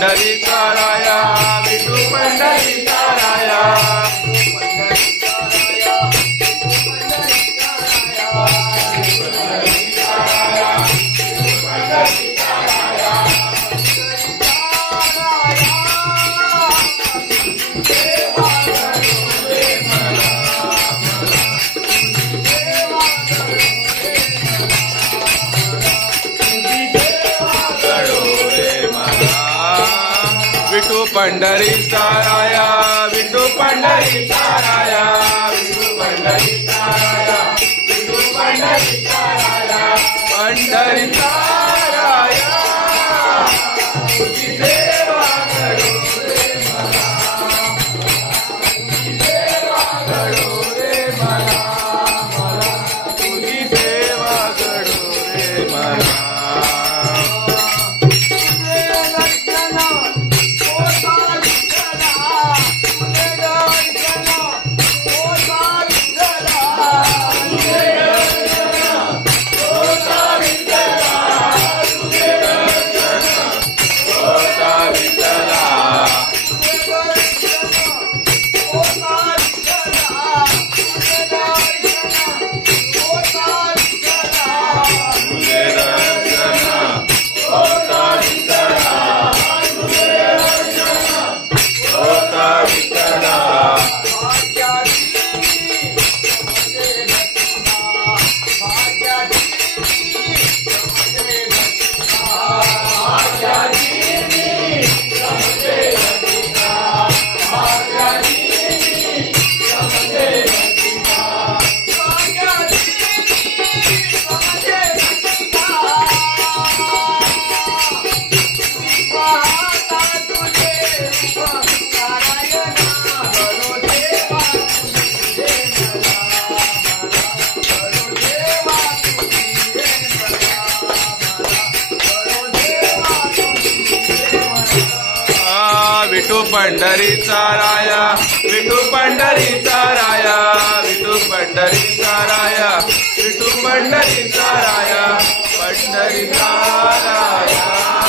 पंढरीचा राया, विठू पंढरीचा राया, विठू पंढरीचा राया, विठू पंढरीचा राया, विठू पंढरीचा राया, विठू पंढरीचा राया, पंढरीचा राया, तुझी सेवा करू रे मला, तुझी सेवा करू रे मला, तुझी सेवा करू रे मला. विठू पंढरीचा राया, विठू पंढरीचा राया, विठू पंढरीचा राया, विठू पंढरीचा राया, पंढरीचा राया.